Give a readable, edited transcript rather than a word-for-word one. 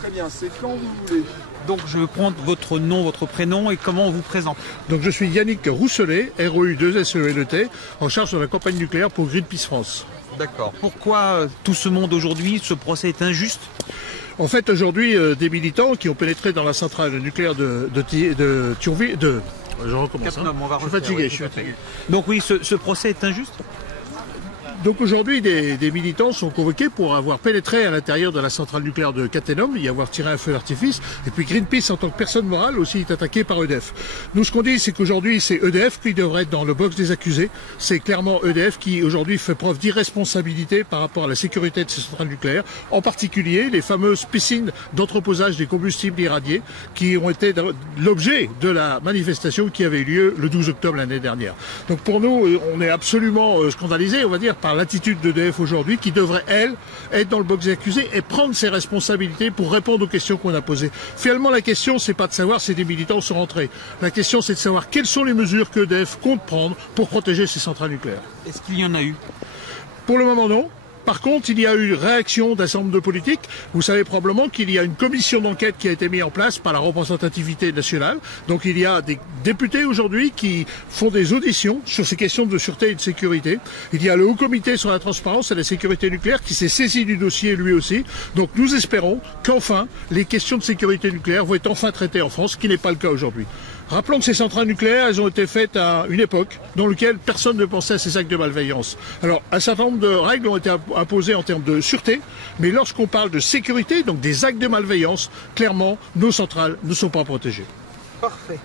Très bien, c'est quand vous voulez. Donc je veux prendre votre nom, votre prénom et comment on vous présente. Donc je suis Yannick Rousselet, ROU2SELET, en charge de la campagne nucléaire pour Greenpeace France. D'accord. Pourquoi tout ce monde aujourd'hui, ce procès est injuste? En fait, aujourd'hui, des militants qui ont pénétré dans la centrale nucléaire de Thionville, je recommence. Je suis fatigué. Donc oui, ce procès est injuste? Donc aujourd'hui, des militants sont convoqués pour avoir pénétré à l'intérieur de la centrale nucléaire de Cattenom, y avoir tiré un feu d'artifice. Et puis Greenpeace, en tant que personne morale, aussi est attaqué par EDF. Nous, ce qu'on dit, c'est qu'aujourd'hui, c'est EDF qui devrait être dans le box des accusés. C'est clairement EDF qui, aujourd'hui, fait preuve d'irresponsabilité par rapport à la sécurité de ces centrales nucléaires. En particulier, les fameuses piscines d'entreposage des combustibles irradiés qui ont été l'objet de la manifestation qui avait eu lieu le 12 octobre l'année dernière. Donc pour nous, on est absolument scandalisés, on va dire, par l'attitude d'EDF aujourd'hui, qui devrait, elle, être dans le box des accusés et prendre ses responsabilités pour répondre aux questions qu'on a posées. Finalement, la question, c'est pas de savoir si des militants sont rentrés. La question, c'est de savoir quelles sont les mesures que EDF compte prendre pour protéger ces centrales nucléaires. Est-ce qu'il y en a eu? Pour le moment, non. Par contre, il y a eu réaction d'un certain nombre de politiques. Vous savez probablement qu'il y a une commission d'enquête qui a été mise en place par la représentativité nationale. Donc il y a des députés aujourd'hui qui font des auditions sur ces questions de sûreté et de sécurité. Il y a le Haut Comité sur la transparence et la sécurité nucléaire qui s'est saisi du dossier lui aussi. Donc nous espérons qu'enfin, les questions de sécurité nucléaire vont être enfin traitées en France, ce qui n'est pas le cas aujourd'hui. Rappelons que ces centrales nucléaires, elles ont été faites à une époque dans laquelle personne ne pensait à ces actes de malveillance. Alors, un certain nombre de règles ont été imposées en termes de sûreté, mais lorsqu'on parle de sécurité, donc des actes de malveillance, clairement, nos centrales ne sont pas protégées. Parfait.